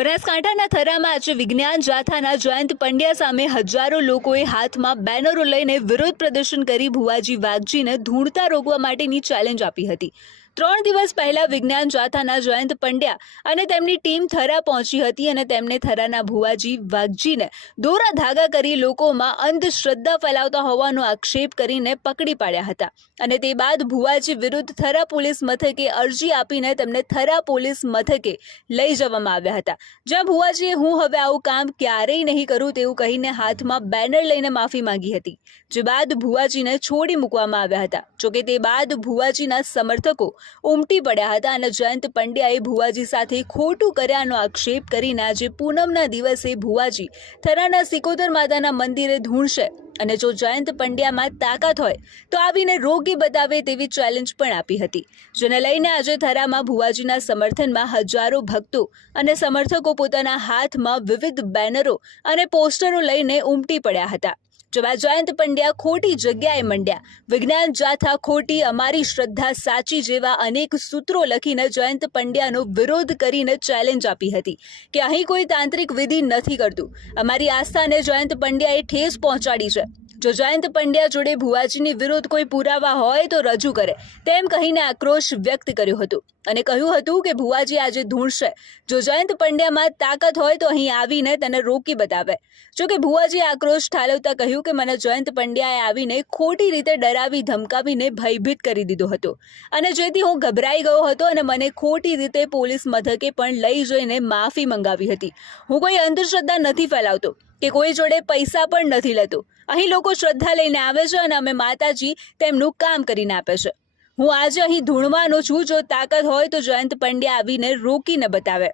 બનાસકાંઠાના થરામાં આજે વિજ્ઞાન જાથાના જયંત પંડ્યા સામે હજારો લોકોએ હાથમાં બેનરો લઈને વિરોધ પ્રદર્શન કરી ભુવાજી વાઘજીને ધૂળતા રોકવા માટેની ચેલેન્જ આપી હતી। 3 દિવસ પહેલા વિજ્ઞાન જાથાના જયંત પંડ્યા અને તેમની ટીમ થરા પહોંચી હતી અને તેમને થરાના ભુવાજી વાઘજીને દોરા ધાગા કરી લોકોમાં અંધશ્રદ્ધા ફેલાવતા હોવાનો આક્ષેપ કરીને પકડી પાડ્યા હતા અને તે બાદ ભુવાજી વિરુદ્ધ થરા પોલીસ મથકે અરજી આપીને તેમને થરા પોલીસ મથકે લઈ જવામાં આવ્યા હતા, જ્યાં ભુવાજીએ હું હવે આવું કામ ક્યારેય નહીં કરું તેવું કહીને હાથમાં બેનર લઈને માફી માંગી હતી, જે બાદ ભુવાજીને છોડી મૂકવામાં આવ્યા હતા। જોકે તે બાદ ભુવાજીના સમર્થકો ઉમટી પડ્યા હતા અને જયંત પંડ્યાએ ભુવાજી સાથે ખોટું કર્યાનો આક્ષેપ કરીને આજે પૂનમના દિવસે ભુવાજી થરાના સિકોતર માતાના મંદિરે ધૂણશે અને જો જયંત પંડ્યામાં તાકાત હોય તો આવીને રોગી બતાવે તેવી ચેલેન્જ પણ આપી હતી, જેને લઈને આજે થરામાં ભુવાજીના સમર્થનમાં હજારો ભક્તો અને સમર્થકો પોતાના હાથમાં વિવિધ બેનરો અને પોસ્ટરો લઈને ઉમટી પડ્યા હતા। જેમાં જયંત પંડ્યા ખોટી જગ્યાએ મંડ્યા, વિજ્ઞાન જાથા ખોટી, અમારી શ્રદ્ધા સાચી જેવા અનેક સૂત્રો લખીને જયંત પંડ્યાનો વિરોધ કરીને ચેલેન્જ આપી હતી કે અહીં કોઈ તાંત્રિક વિધિ નથી કરતું, અમારી આસ્થાને જયંત પંડ્યાએ ઠેસ પહોંચાડી છે। જો જયંત પંડ્યા જોડે ભુવાજીની વિરુદ્ધ કોઈ પુરાવા હોય તો રજૂ કરે તેમ કહીને આક્રોશ વ્યક્ત કર્યો હતો અને કહ્યું હતું કે ભુવાજી આજે ધૂણશે, જો જયંત પંડ્યામાં તાકાત હોય તો અહીં આવીને તેને રોકી બતાવે। જોકે ભુવાજીએ આક્રોશ ઠાલવતા કહ્યું કે મને જયંત પંડ્યાએ આવીને ખોટી રીતે ડરાવી ધમકાવીને ભયભીત કરી દીધો હતો અને જેથી હું ગભરાઈ ગયો હતો અને મને ખોટી રીતે પોલીસ મથકે પણ લઈ જઈને માફી મંગાવી હતી। હું કોઈ અંધશ્રદ્ધા નથી ફેલાવતો કે કોઈ જોડે પૈસા પણ નથી લેતો, અહીં લોકો શ્રદ્ધા લઈને આવે છે અને અમે માતાજી તેમનું કામ કરીને આપે છે। હું આજે અહીં ધૂણવાનો છું, જો તાકાત હોય તો જયંત પંડ્યા આવીને રોકીને બતાવે।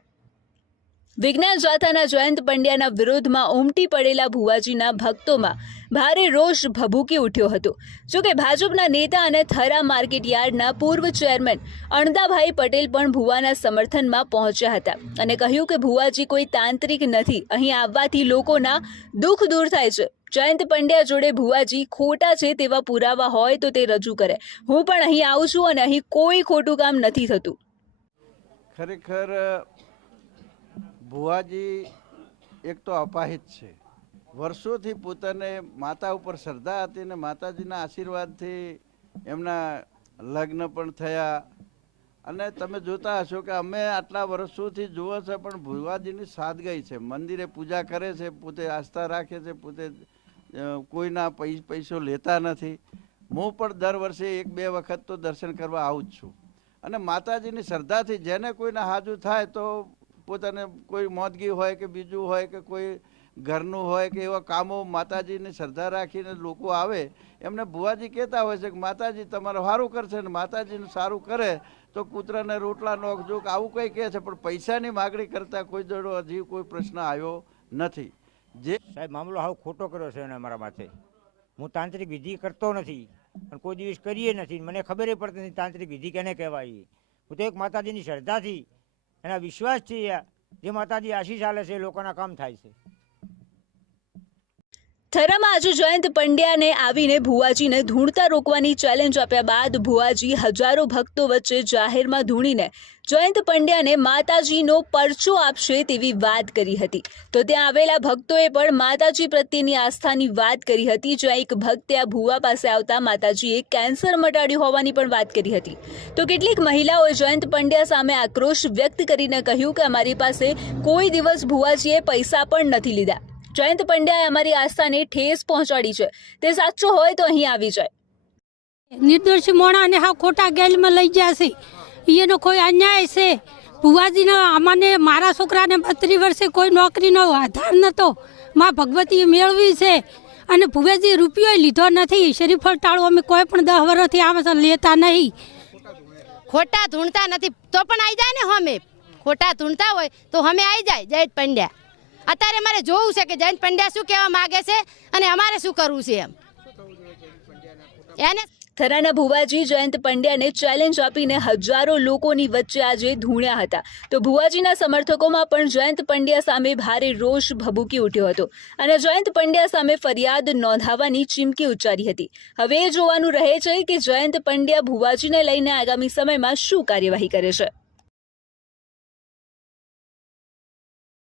વિજ્ઞાન જાથાના જયંત પંડ્યાના વિરોધમાં ઉમટી પડેલા ભુવાજીના ભક્તોમાં ભારે રોષ ભભૂકી ઉઠ્યો હતો। જોકે ભાજપના નેતા અને થરા માર્કેટ યાર્ડના પૂર્વ ચેરમેન અણદાભાઈ પટેલ પણ ભુવાના સમર્થનમાં પહોંચ્યા હતા અને કહ્યું કે ભુવાજી કોઈ તાંત્રિક નથી, અહીં આવવાથી લોકોના દુઃખ દૂર થાય છે। જયંત પંડ્યા જોડે ભુવાજી ખોટા છે તેવા પુરાવા હોય તો તે રજૂ કરે, હું પણ અહીં આવું છું અને અહીં કોઈ ખોટું કામ નથી થતું। ખરેખર ભુવાજી એક તો અપાહિત છે, વર્ષોથી પોતાને માતા ઉપર શ્રદ્ધા હતી ને માતાજીના આશીર્વાદથી એમના લગ્ન પણ થયા અને તમે જોતા હશો કે અમે આટલા વર્ષોથી જુઓ છે પણ ભુવાજીની સાદગી છે, મંદિરે પૂજા કરે છે, પોતે આસ્થા રાખે છે, પોતે કોઈના પૈસો લેતા નથી। હું પણ દર વર્ષે 1-2 વખત તો દર્શન કરવા આવું જ છું અને માતાજીની શ્રદ્ધાથી જેને કોઈને હાજુ થાય તો પોતાને કોઈ મોદગી હોય કે બીજું હોય કે કોઈ ઘરનું હોય કે એવા કામો માતાજીની શ્રદ્ધા રાખીને લોકો આવે એમને ભુવાજી કહેતા હોય છે કે માતાજી તમારું સારું કરશે ને માતાજીનું સારું કરે તો કૂતરાને રોટલા નોખજો કે આવું કંઈ કહે છે, પણ પૈસાની માગણી કરતાં કોઈ જોડો હજી કોઈ પ્રશ્ન આવ્યો નથી। જે સાહેબ મામલો હાવ ખોટો કર્યો છે અને અમારા માથે, હું તાંત્રિક વિધિ કરતો નથી અને કોઈ દિવસ કરીએ નથી, મને ખબર પડતી નથી તાંત્રિક વિધિ કેને કહેવાય। હું તો એક માતાજીની શ્રદ્ધાથી એના વિશ્વાસથી જે માતાજી આશીષ આલે છે એ લોકોના કામ થાય છે। થરામાં આજે જયંત પંડ્યાને આવીને ભુવાજીને ધૂણતા રોકવાની ચેલેન્જ આપ્યા બાદ ભુવાજી હજારો ભક્તો વચ્ચે જાહેરમાં ધૂણીને જયંત પંડ્યાને માતાજીનો પરચો આપશે તેવી વાત કરી હતી, તો ત્યાં આવેલા ભક્તોએ પણ માતાજી પ્રત્યેની આસ્થાની વાત કરી હતી, જ્યાં એક ભક્તે આ ભુવા પાસે આવતા માતાજીએ કેન્સર મટાડ્યું હોવાની પણ વાત કરી હતી। તો કેટલીક મહિલાઓએ જયંત પંડ્યા સામે આક્રોશ વ્યક્ત કરીને કહ્યું કે અમારી પાસે કોઈ દિવસ ભુવાજીએ પૈસા પણ નથી લીધા, જયંત પંડ્યાએ અમારી આસ્થાને ઠેસ પહોંચાડી છે, તે સાચું હોય તો અહીં આવી જાય। નિર્દોષ મોણાને હા ખોટા ગેલમાં લઈ ગયા છે, એનો કોઈ અન્યાય છે। ભુવાજીનો અમને મારા છોકરાને 32 વર્ષે કોઈ નોકરીનો આધાર નહોતો, માં ભગવતીએ મેળવી છે અને ભુવાજી રૂપિયો લીધો નથી। શરીફળ ટાળું અમે કોઈ પણ 10 વર્ષથી આવે લેતા નહીં, ખોટા ધૂણતા નથી તો પણ આવી જાય ને, અમે ખોટા ધૂણતા હોય તો અમે આવી જાય। જયંત પંડ્યા અત્યારે મારે જોવું છે કે જયંત પંડ્યા શું કહેવા માંગે છે અને અમારે શું કરવું છે એમ એને। થરાના ભુવાજી જયંત પંડ્યાને ચેલેન્જ આપીને હજારો લોકોની વચ્ચે આજે ધૂણ્યા હતા, તો ભુવાજીના સમર્થકોમાં પણ જયંત પંડ્યા સામે ભારે રોષ ભભૂકી ઉઠ્યો હતો અને જયંત પંડ્યા સામે ફરિયાદ નોંધાવવાની ચીમકી ઉચ્ચારી હતી। હવે એ જોવાનું રહે છે કે જયંત પંડ્યા ભુવાજીને લઈને આગામી સમયમાં શું કાર્યવાહી કરે છે।